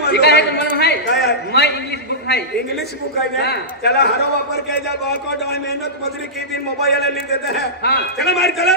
वाला काय आहे मालूम है काय आहे मैं इंग्लिश बुक है इंग्लिश बुक है ना चला हरो वापर के जा बाकोड और मेहनत मजदूरी की दिन मोबाइल ले देते हैं हां चलो मार चलो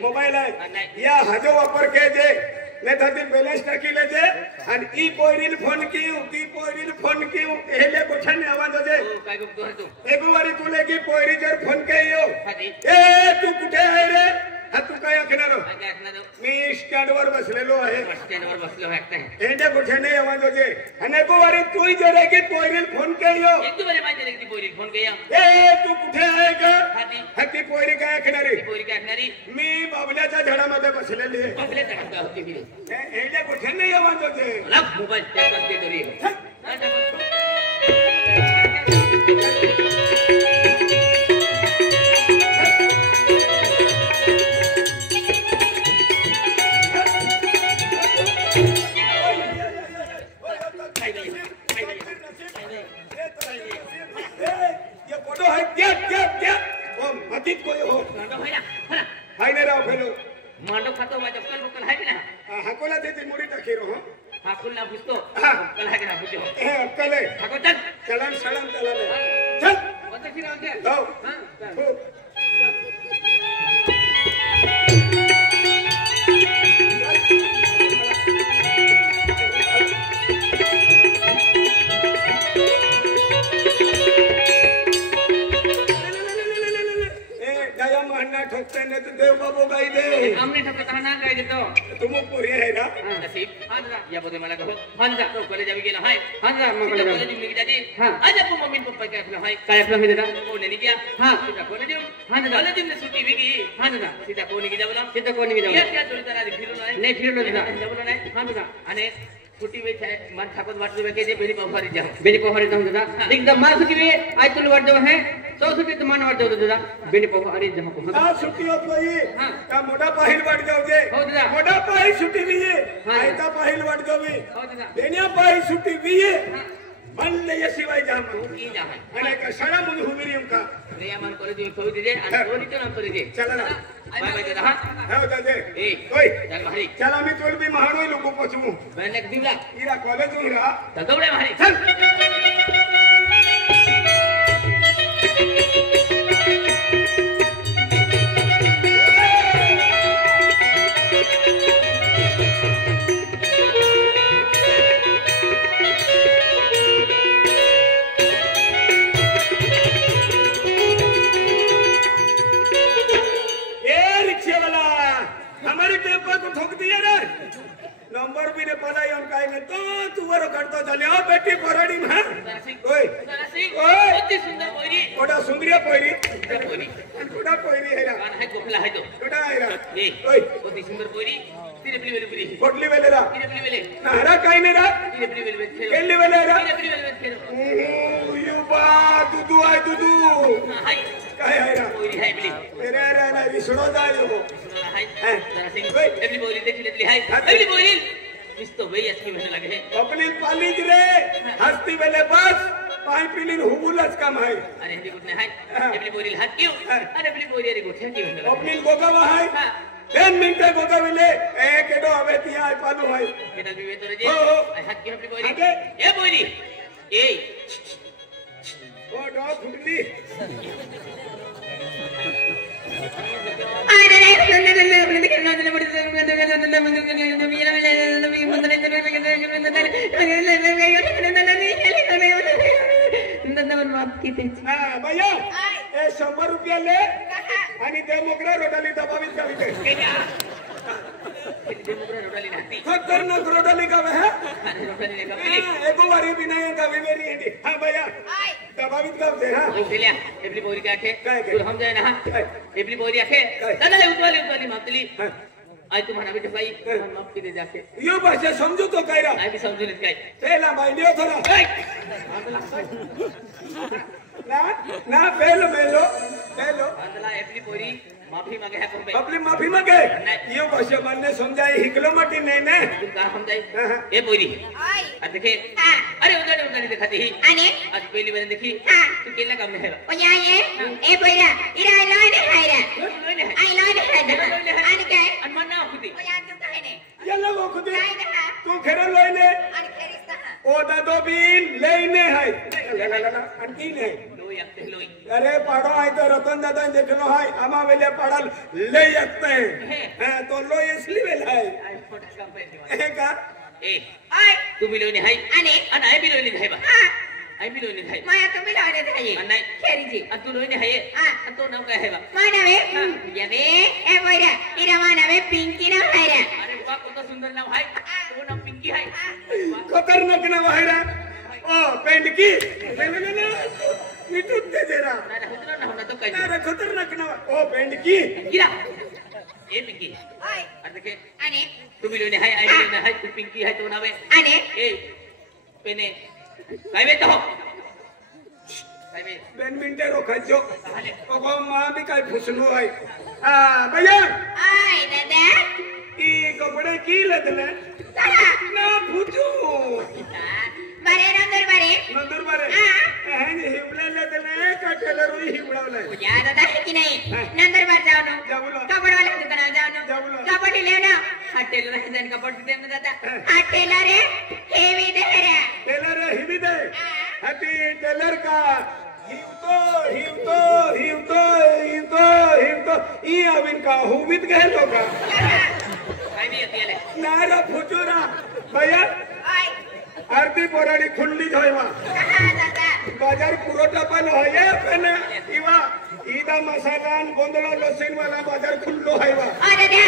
मोबाइल है या हजो वापर के जे ने धरती बैलेंस टाकी ले जे आणि ई पोरील फोन किऊ ती पोरील फोन किऊ हेले गोठने आवाज दे काय बघतो तू एक बारी तुले की पोरी जर फोन के यो ए तू कुठे आहे रे हा तू काय ऐकणार मी स्टँड वर बसलेलो आहे स्टँड वर बसलो आहे काय हेले गोठने आवाज दे आणि एक बारी तू जर की पोरील फोन के यो एक बारी माहिती रे की पोरी फोन के या ए तू कुठे आहे का हाती पोरी काय ऐकणार रे पोरी काय ऐकणारी मी बाबल्याच्या झाडामध्ये बसलेली आहे बाबल्याच्या झाडात होती मी हेले गोठने आवाज दे मोबाईल चेक करते तरी मांडो खातो माझ्या कल बकल आहे ना हाकोला देते मुरी टाकी रो हाकुल ना पुसतो कल आहे ना पुसतो हे अक्कल आहे हाको चल चलन सलाम चला चल मत फिराव दे हो हां ठोकते न तो देव बाबू गाई दे हमने ठोकता ना गाई देतो तुम पुरी है ना नसीब हां या बोले मला कहो हां जा तो कॉलेज आवी गेला हाय हां जा मग कॉलेज निघ जाती हां आज आपण मम्मी पप्पा काय आपलं हाय काय आपलं मी देता कोणी नाही क्या हां सीधा कॉलेज हां जा कॉलेज में सुट्टी भी की हां जा सीधा कोणी की जावला सीधा कोणी की जावला क्या चोरी करा फिरलो नाही फिरलो जावलो नाही हां जा आणि छुट्टी में है मन ठाकुर वाट देवे के जे बेली पोखरी जाऊ दादा एकदम मां छुट्टी में आज तुल वाट देव है सो छुट्टी तो मान वाट देव दादा बेली पोखरी जमा को हां छुट्टी होत गई हां का मोटा पाहिल वाट जाऊ जे हो दादा मोटा पाहिल छुट्टी भी है आयता पाहिल वाट जाऊ हो दादा देनिया पाहिल छुट्टी भी है मन ले शिवाय जा की जा है आणि का सारा मुन हुमिरी उनका रे मन कॉलेज में खोई दे आणि कोणी तो नाम दे चला ना बाय बाय दादा हां हो दादा ए ओय चल भाई चला मी तोल भी महानोय लोक पचू मैंने एक दिवला इरा कॉलेज उरा दौड़े भाई चल नंबर भी ने पता ही काय ने तो तू वर करतो झाले ओ बेटी पराडी में ओय ओय किती सुंदर पोरी कोडा सुंदरिया पोरी पोरी कोडा पोरी है ना है गोखला है तो कोडा है ना ए ओय किती सुंदर पोरी तिरपली वेले पोरी कोटली वेले रा तिरपली वेले नारा काय ने रा तिरपली वेले केली वेले रा तिरपली वेले खेल यू बा दुदू आय दुदू हाय काय है रा पोरी है बिली तेरे रा ना विसरो जायो हाय जरा सिंह एवली पोरी देखी लेतली हाय एवली पोरी इस्तो भाई अच्छी होने लगे हैं अपनी पालीज रे हस्ती वेले बस पाई पीलिन हुबुलच काम है अरे हे कुठने हाय एवली पोरी हात क्यों अरे एवली पोरी अरे गोठ्या की होने लगे अपनी गोगा है 10 मिनिट गोगा वेले एक एडो हवे तिया पालू है केटा भी तो रे जे हात की एवली पोरी ए पोरी ए ओ डो फुटली अरे रे भैया 100 रुपया ले आणि ते मोगरा रोटाली दबावीत गावी खतरनाक रोटाली का है एको बारी भी नहीं गावी मेरी है हां भैया दबावीत गाव दे हां उठल्या एवली पोरी काय आखे तू हम जाय ना एवली पोरी आखे दादा उतवाली मापली आई तुम्हारा बेटे भाई माफ की दे जाके यो भाषा समझू तो काय रा आई भी समझू लेत काय तेला बाई लियो थोड़ा ना ना बेलो बेलो बेलो अंदला एपली पोरी माफी मांगे है पंबे अपनी माफी मांगे ये भाषा मानने समझाई हिकलो मटी नहीं ने तुम कहा हम जाई ए पोरी आ देखे अरे उधर दिखाती ही अने आज पहली बार देखी तू केला काम है ओ या ये ए बोला इरा लोने हायरा आई लोने हायरा अने काय अनमान ना खुदी ओ या तू काहे ने याला वो खुद काय दहा तू खेरा लोईने अने खेरिस्ता ओ दादो बीन लेने है ला अंकी ने लोई आते लोई अरे पाड़ो आए तो रतन दादा देख लो है आमा वेले पड़ल ले सकते हैं तो लो इसलिए वेला है आई फोटो काम पे का ए ओय तू भी लोई है अने अन आई भी लोई है बा हां आई भी लोई है माया तो मिलाने दे अन नहीं खेरी जी अन तू लोई है अन तो नाम क्या है बा मानवे यवे ए बोला इरा मानवे पिंकी ना हायरा अरे वाह कत सुंदर नाम है तो नाम पिंकी है खतरनाक ना वाहिरा ओ पेंड की ले मीठूत दे जरा ना होता ना होना तो कहीं अरे खतरनाक ना ओ पेंड की गिरा ए पिंकी ओय अरे देखे अने तू भी लोई है आई भी लोई है तू पिंकी है तो नाम है अने ए पेने काय बेटा हो काय बे बैडमिंटन रो खजो ओ मां भी काय फुसलो है भैया ओय दादा ई कपड़े की लदले तारा ना फुजू बारे नंबर बारे नंदुर बारे हैं हिबले लदले का टेलर हुई हिबड़ावले या दादा है कि नहीं नंबर बार जाओ नो जाऊलो कपड़ वाले दुकान जाओ नो जाऊलो कपड़ ले ना हा टेलर है जन कपड़ दे ना दादा आ टेलर है हेवी दे रे टेलर हिबी दे हटी टेलर का हिवतो ई अविन का हुबित गए लोगा काय भी आती है नारा फुचुरा भैया ओय आरती पोराडी खुल्ली धोयवा दादा बाजार पुरोटा पण होये पण इवा ईदा मसालान गोंधळा लसीन वाला बाजार खुल्लो हैवा ओ दादा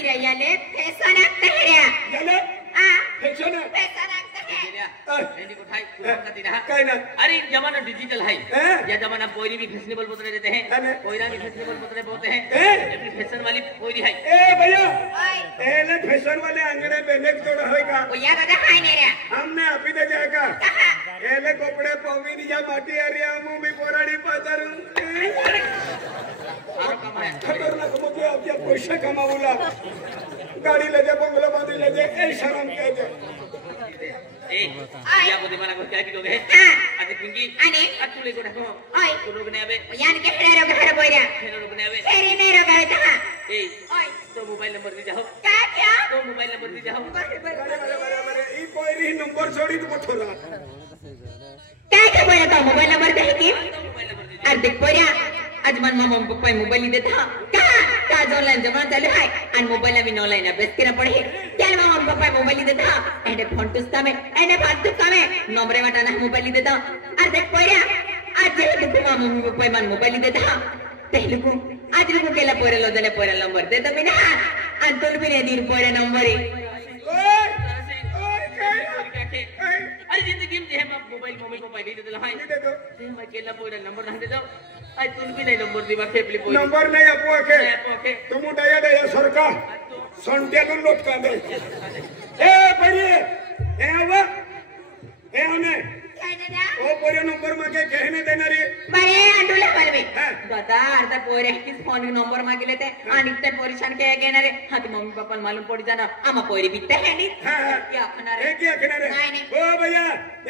इरा याले पैसा नाकता है रे याले आ फेक्शन पैसा नाकता है एंडी को ठाई का दिन है काय ना अरे जमाना डिजिटल है हैं? या जमाना कोई भी फैशनेबल बोतले देते हैं अरे? कोयरा भी फैशनेबल बोतले बोलते हैं हैं? ये फैशन वाली कोई है ए भैया ओय एले फैशन वाले अंगड़े बेनेक तोड़ होय का ओ या दादा हाय ने रे हमने अपी दे जाएगा एले कपड़े पवी दिया माटी एरिया मुंबई पोराडी पातर और कम है खतरनाक मुझे अब जब पैसे कमाऊला गाड़ी ले जा बंगला बांधी ले जा ए शर्म कह दे ए या बोले मला को क्या की लोग है हां आज पिंकी अने अतुले को ढको ओय तो लोग ने आवे ओ यान के रे रो घर बोइरा फिर लोग ने आवे फेरी ने रो गए था ए ओय तो मोबाइल नंबर दी जाओ क्या क्या तो मोबाइल नंबर दी जाओ बरे ई कोई नंबर छोड़ी तो छोरा क्या बोला था मोबाइल नंबर दे की तो मोबाइल नंबर दी अरे देख पोरा आज मन मम्मा पप्पा मोबाइल देता का ऑनलाइन जमा चालू है आणि मोबाइल अभी ऑनलाइन अभ्यास करा पड़े क्या मम्मा पप्पा मोबाइल देता एने फोन टुस्ता में एने बात तो कामे नंबर वाटा ना मोबाइल देता अरे देख पोरा आज जे तुम मम्मी पप्पा मन मोबाइल देता तेलु को आज लोग केला पोरे लो देने पोरे नंबर दे तो बिना अंतुल भी ने दिन पोरे नंबर अरे जिंदगी में है मोबाइल मोबाइल मोबाइल दे दे हां देखो मैं केला पोरे नंबर ना दे दो आज तुल भी नहीं नंबर दीवा खेपली पोरे नंबर नहीं अपो के ओके तुम डया डया सरकार संटेलो लोट का दे ए परिए ए आवा ए आने काय दादा ओ पोरे नंबर मागे कहने देना रे बरे अंडुले बलवे हां दादा अर्धा पोरे किस फोन नंबर मागिले ते आणि ते परेशान के घेणार रे हाती मम्मी पप्पा मालूम पडी जाणार आमा पोरी बित्ते हेडी हां क्या खाणार ए क्या कहना रे नाही नाही ओ भैया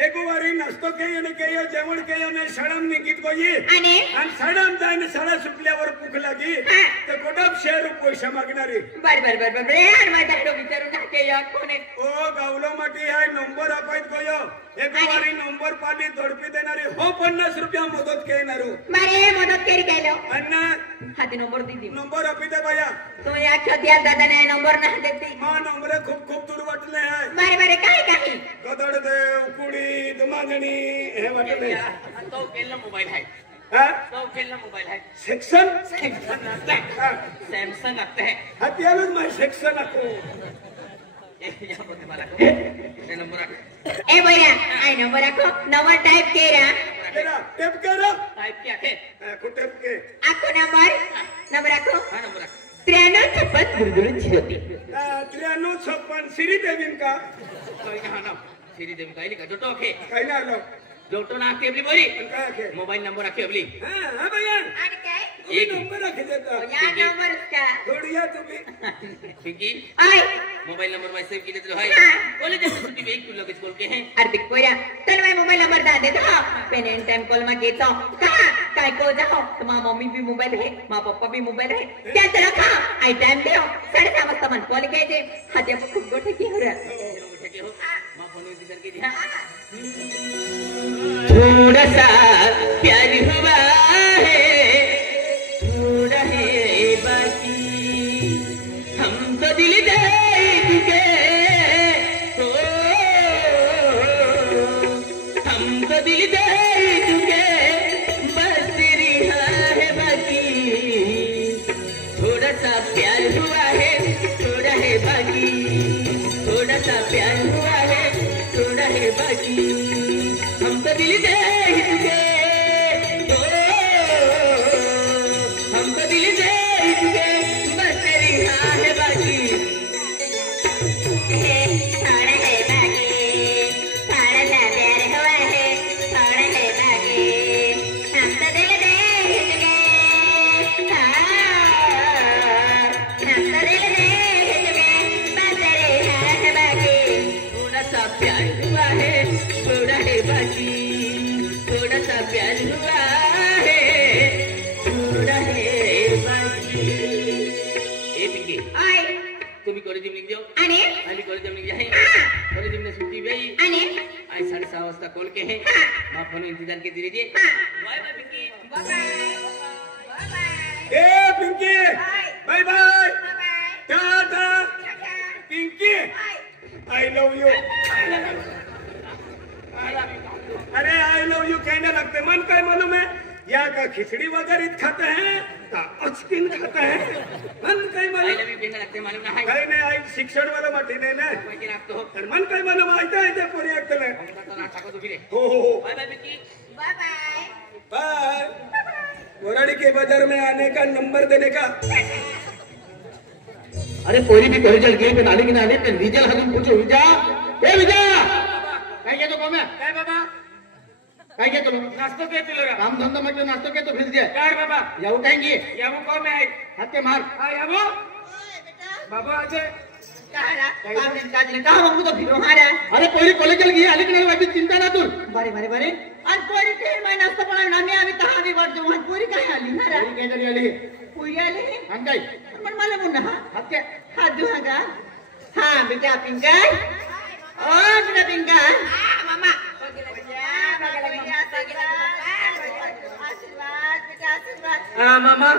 एको वारी नाश्तो केयो ने केयो जेवण केयो ने सडम नि गीत गोई आणि सडम जाईन सडा सुटल्यावर भूक लागी हां तर कोटाप शेर पैसा मागणारी बर रे यार माझा तो विचारू नका या कोणे ओ गावलो माटी हाय नंबर अपायत गयो एको वारी नंबर पाली दडपी देणारी हो 50 रुपया मदत घेणारो बरे मदत करी गेलो अण्णा हाती नंबर दी नंबर अपी दे भैया तो या छदिया दादा ने नंबर ना देती मा नंबर खूप खूप दूर वाटले आहे बरे काय गदड देव कुडी दमाजणी हे वाटले तो केला मोबाइल है हां तो केला मोबाइल है सेक्शन सैमसंग आते हैं हत्यालोच माय सेक्शन ako या बोलते मला को नंबर ए बोला आई नंबर आको नंबर टाइप केरा तेरा टेप करो टाइप क्या है को टेप के आको नंबर आको हां नंबर 9356 9356 श्री देवीन का कोई ना ना श्री देवी का लिखा तो ओके काय ना आलो जोटो ना केबली बोरी काय के मोबाईल नंबर केबली हां भैया आणि काय एक नंबर रख देता या नंबर का थोड़िया तुम्ही पिंकी आय मोबाईल नंबर मैं सेव केले तो है कॉलेज में छुट्टी में एक किलो के बोल के हैं अरे कोया तन मैं मोबाइल नंबर दा देता पेन एंड टाइम कॉल में केता कहां काय को जाओ तो मां मम्मी भी मोबाइल है मां पापा भी मोबाइल है क्या तरह का आई टाइम दे 7:30 वाजता मन कॉल के जे हाते पर खूब गोठे की हो रे गोठे की हो मां फोन में करके दिया थोड़ा सा प्यार हुआ है थोड़ा है बाकी हम तो दिल दे चुके हो हम तो दिल दे चुके बस रिहा है बाकी थोड़ा सा प्यार हुआ है थोड़ा है बाकी थोड़ा सा प्यार हुआ है थोड़ा है बाकी हम तो दिल दे चुके हम तो दिल दे चुके बस रिहा है बाकी थोड़ा है बाकी थोड़ा सा प्यार हुआ है थोड़ा है बाकी हम तो दिल दे चुके हम तो दिल दे चुके बस रिहा है बाकी थोड़ा सा प्यार हुआ है थोड़ा है बाकी थोड़ा सा प्यार हुआ है थोड़ा है बाकी ए पिंकी आय तुम्ही कॉलेज में जाओ आणि आणि कॉलेज में जाए कॉलेज में छुट्टी गई आणि आई 6:30 वाजता कॉल के हैं मां फोन इंतजार के दीजिए bye bye Pinky bye bye bye ए Pinky bye bye tata Pinky I love you अरे आई लव यू कहने लगते मन काय मालूम है या का खिचड़ी वगैरह खाते हैं का अचकिन खाते हैं मन काय आई मालूम लव यू कहने लगते मालूम ना है काही नाही आई शिक्षण वाला माठी नाही ना माहिती लागतो हो तर मन काय मालूम ऐकते पोरी ऐकते हम तो नाटक को फिरे हो हो हो bye bye Pinky bye bye bye Varadi के बाजार में आने का नंबर देने का अरे पोरी भी कॉलेज गेली पण आली की नाही आली पण विजय हातून पूछो विजय ए विजय काय घेतो कॉमे काय बाबा काय घेतो नाश्तो के तुलो रा काम धंदा म्हटलं नाश्तो घेतो फिर दे यार बाबा याऊ काय घे यावो कौन है हात के मार हां यावो बाबा आजे कहारा काम दिन काज ने कहा हम तो फिरो हारा अरे पोरी कॉलेज गेली आली की नाही वाटी चिंता ना तू बारे बारे बारे आणि पोरी ते महिना असतं पण आम्ही तहा बी वाटतो मग पोरी काय आली हारा पोरी काय तरी आली पोरी आली आणि काय पण मला म्हणा हात के हात धुवा का हा बेटा पिंका ओ बेटा पिंका मामा हां मामा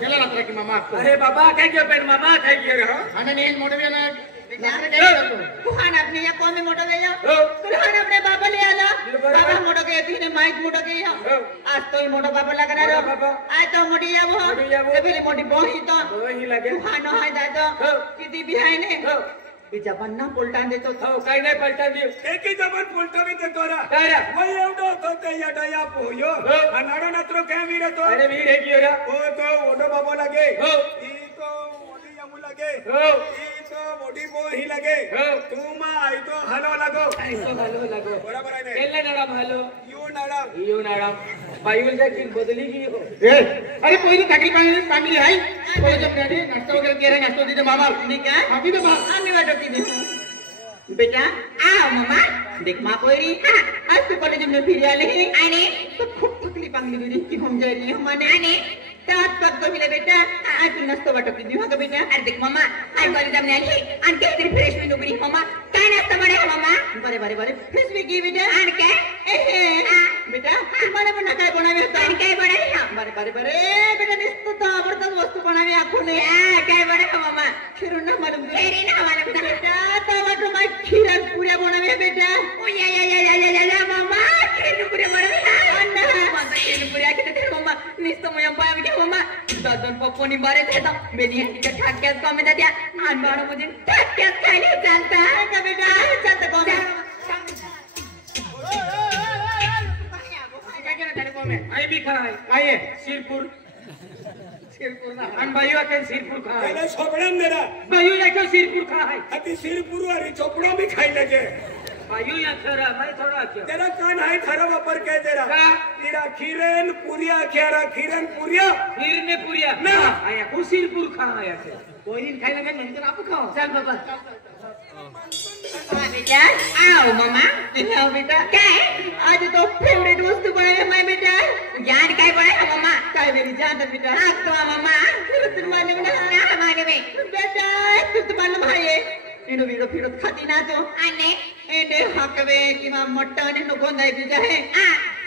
गेला रात्र की मामा अरे बाबा काय क्यों पेन मामा काय क्यों रे हो आणि नाही मोठे ना रात्र काय करतो कुहान अपने या कौन में मोटो गया हो कुहान अपने बाबा ले आला बाबा मोटो गया तीने माइक मोटो गया आज तो ही मोटो बाबा लगना रो बाबा आज तो मोटी यावो मोटी यावो। ते फिर मोटी बोही तो वही लगे कुहान है दादो हो। किती बिहाय ने हो बिचा बन्ना पलटान देतो हो काय नाही पलटा दियो एकी जबान पोलटवी देतो रा काय रे वही एवढं होतं ते या डया पोयो हो। अनाडो नात्रो काय विरतो अरे वीर है क्यों रे ओ तो ओडो बाबो लगे हो ई तो मोटी यमु लगे हो ई तो मोटी बोही लगे हो तू मा आई तो हलो लगो तो भालो लागो बरोबर आहे ना केले नडा भालो you Nada yo Nada Bible जाकी बदली की हो ए अरे पोरी टाकली पांगली आहे कॉलेज में आली नाश्ता वगैरे केला नाश्ता दे मामा मी काय अभी तो मार आम्ही वाटो की बेटा आ मामा देख मा पोरी आज तू कॉलेज में फिर आले आणि तो खूप थकली पांगली बिरी की हम जा रही हम आणि तात पक तो मिले बेटा आज तू नसतो वाटो की दिवा का बेटा अरे देख मामा आज कॉलेज में आली आणि काहीतरी फ्रेश में उबरी मामा काय नाश्ता बने मामा बरे बरे बरे फ्रेश में की बेटा आणि काय बेटा मला पण काय बनावे होता आणि काय बनावे बरे बरे बरे बेटा दिसतो तो आवडतात वस्तू बनावे आखो ने काय बनावे मामा खिरू ना मालूम खिरी ना मालूम बेटा तो वाटो मा खिरा पुऱ्या बनावे बेटा ओ या मामा खिरू पुऱ्या बनावे अन्ना माझा खिरू पुऱ्या किती मामा निस्तो मय पाय के मामा दादन पप्पोनी बारे देता मेरी हंडी का ठाक्यात कमी द्या आन बाळो मुझे ठाक्यात खाली चालता का बेटा चालता कोण आई भी खाए आइए सिरपुर सिरपुर ना अन भाइयों के सिरपुर खाए त्याला सोपड्यान देरा भाइयों ने क्यों सिरपुर खाए अति सिरपुर आणि चोपडो भी खाई लगे आयु या थरा मैं थोड़ा क्या तेरा कान है थारा वापर के तेरा का? तेरा खीरन पुरिया खेरा खीरन पुरिया खीर में पुरिया ना आया कुशीलपुर खा आया थे कोई दिन खाई लगे नंतर आप खाओ चल बाबा बेटा आओ मम्मा आओ बेटा काय आज तो फेवरेट वस्तू बनाया मैं बेटा यार काय बनाया मम्मा काय मेरी जान बेटा हाँ तो मम्मा तुम मालूम ना क्या मालूम है बेटा तुम मालूम है ये इनो वीडियो फिरो खाती ना तो आने एंडे हकवे किंवा मटन नो गोंदाय बीजा है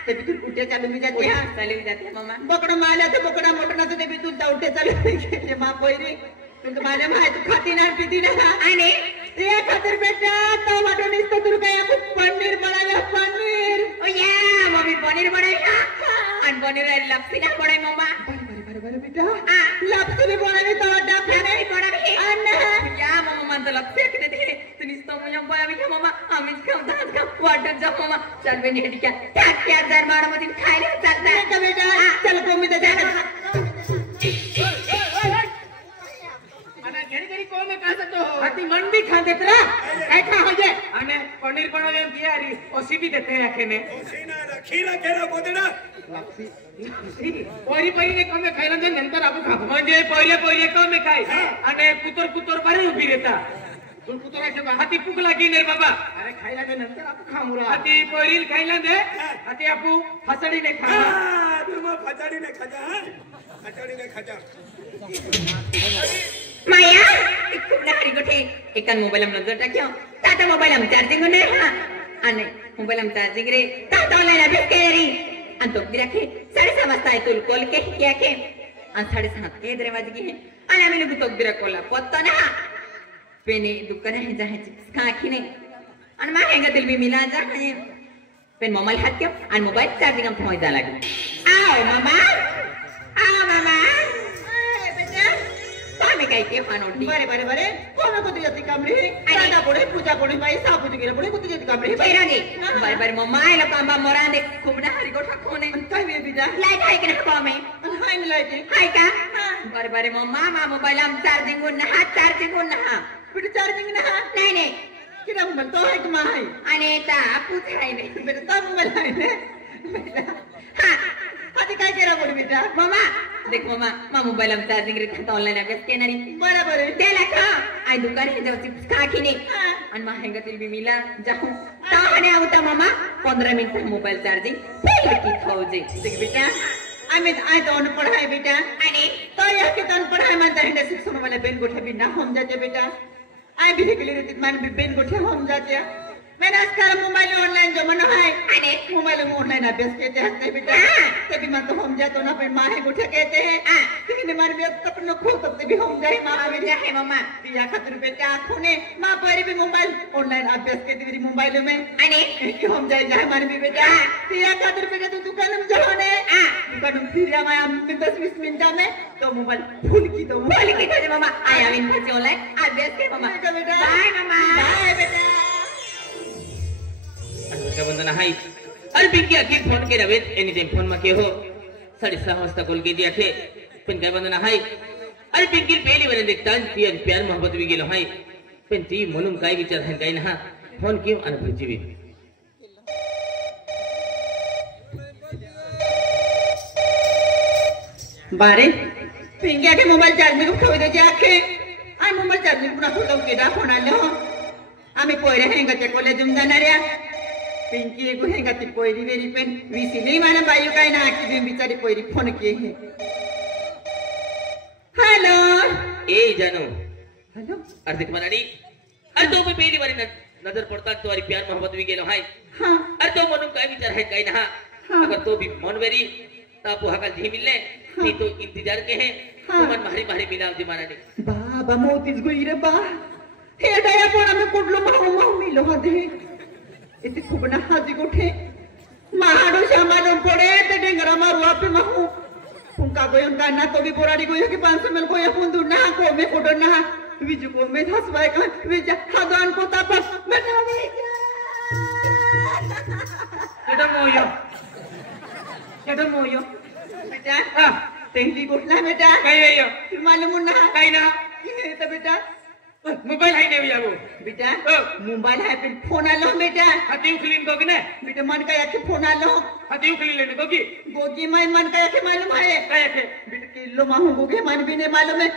ते भी तू उठे चालू भी जाते हैं चालू भी जाते हैं मम्मा बकड़ा माला तो बकड़ा मटन तो ते भी तू उठे चालू के मां पोईरी तुम तो मालूम है तू खाती ना पीती ना आने ये खातिर बेटा तो मटन इस तो तू कया को पनीर बनाया पनीर ओ या मम्मी पनीर बनाया अन पनीर लपसी ना बनाई मम्मा बरे बेटा लपसी भी बनाई तो डा नहीं बनाई अन या मम्मा मन तो लपसी के दे तू निस्तो मुझे पाया भी मम्मा आम्ही खाऊ दात का वाटन जा मम्मा चल बे नेडी क्या क्या जर मार मत खायला चालता है का बेटा चल को मी तो जा घरी घरी को में कहा तो हाथी मन भी खा देत रा काय खा हो जाए अने पनीर बनवे बियारी ओसी भी देते हैं आखे ने ओसी ना खीरा खेरा गोदड़ा पोरी पोरी ने को में खायला जे नंतर आप खा म्हणजे पोरी पोरी को में खाय अने कुतर कुतर बारे उभी रहता तुम कुतरा के हाथी पुगला की ने बाबा अरे खायला जे नंतर आप खा मुरा हाथी पोरी खायला दे हाथी आपू फसडी ने खा तुम फसडी ने खजा फसडी ने खजा माया खूप लहारी गोठे एका मोबाईल नजर टाक्यो ताता मोबाईल आम चार्जिंग ने हा आणि मोबाईल आम चार्जिंग रे ताता ऑनलाइन अभ्यास केरी आणि तो बिराखे 6:30 वाजता आहे तुल कॉल के क्या के आणि 7:30 के दरे वाज की आणि आम्ही लोग तो बिरा कॉल पत्ता ना पेने दुकान है जहां चिप्स खा खिने आणि मा हेंगा दिल भी मिला जा है पेन मोबाईल हात के आणि मोबाईल चार्जिंग आम थोई जा लागी आओ मामा में काय के फानोटी बरे कोमे को तुझे काम रे दादा पडे पूजा पडे बाई सापूज गेले पडे को तुझे काम रे बैरागे बार मम्मा आइला कांबा मोरा दे खूब ना हरी गोठा खोने काय वे बिजा लाइट है के ना कामे हाय न लाइट हाय का बार मम्मा मा मोबाईल आम चार्जिंग न हा चार्जिंग न हा बिट चार्जिंग न हा नाही किरा मोबाईल तो है की मा है आणि ता पूछ है नाही बेटा ता मोबाईल है ने हां आधी काय केरा बोल बेटा मम्मा देख मम्मा मा मोबाईल आम चार्जिंग रे था ऑनलाइन अभ्यास केनारी बरोबर त्याला का आई दुकान हे जाऊ चिप्स खा की ने आणि मा हेंगातील बी मिला जाऊ ताने आवता मम्मा 15 मिनिट मोबाईल चार्जिंग पहिले की खाऊजे देख बेटा आम्ही आई तो अनपढ़ है बेटा आणि तो या के तो अनपढ़ है मानता है शिक्षण वाला बेन गोठे भी ना हम जाते बेटा आई भी के लिए मान भी बेन गोठे हम जाते मैंने आजकल मोबाइल ऑनलाइन जमाना है अरे मोबाइल में ऑनलाइन अभ्यास कहते हैं बेटा तभी मैं तो हम जातो ना फिर माँ है गुठे कहते हैं लेकिन हमारे भी तब न खो तब भी हम जाए माँ भी जाए मम्मा या खातिर बेटा खूने माँ पर भी मोबाइल ऑनलाइन अभ्यास कहती मेरी मोबाइल में अरे हम जाए जाए हमारे भी बेटा या खातिर बेटा तू दुकान में जाओ ने दुकान में फिर या मैं 10-20 मिनट में तो मोबाइल फुल की तो मम्मा आया इन बच्चे ऑनलाइन अभ्यास के मम्मा बेटा बाय मम्मा बाय बेटा अनुष्का वंदना हाय अरे पिंकी आखिर फोन के रवेत एनी टाइम फोन में के हो 6:30 वाजता कॉल के दिया थे पण काय वंदना हाय अरे पिंकी पहली बार देखता ती प्यार मोहब्बत भी गेलो हाय पण ती म्हणून काय विचार है काय ना फोन क्यों अनुभवची भी बारे पिंकी के मोबाइल चार्जिंग ठेव दे आखे आई मोबाइल चार्जिंग पुन्हा ठेवतो केडा फोन आलो आम्ही पोरे हेंगा ते कॉलेज जाणाऱ्या पिंकी एक हेंगा ती पोरी वेरी पेन विसिली माने बायू काय ना की बिचारी पोरी फोन के है हेलो ए जानू हेलो अर्धिक मनाडी अरे तो पे पहली बार नजर पड़ता तुम्हारी प्यार मोहब्बत भी गेलो हाय हां अरे तो म्हणून काय विचार है काय ना अगर तो भी मन वेरी तापू हकल झी मिलले ती तो इंतजार के है तो मन भारी भारी मिलाव दी मानाडी बाबा मोतीच गोई रे बा हे डाया पण आम्ही कुठलो माहू मिलो हदे इथे खूप ना हाजी गोठे महाडो श्यामानो पडे ते डेंगरा मारू आपे माहू उनका गोयन का ना तो भी बोराडी गोय के 500 मिल गोय हुंदू ना को में कोडो ना विजु को में हसवाय का विज हादान को तापस बेटा मोयो बेटा हां तेली गोठला बेटा काय यो मालूम ना काय ना ये तो बेटा मोबाईल आहे देऊया वो बेटा मोबाईल आहे पण फोन आलो बेटा हाती उखलीन को ने बेटा मन का याके फोन आलो हाती उखली लेने को की गोगी मैं मन का याके मालूम है काय है बेटा किलो माहू गोगे मन भी नहीं मालूम है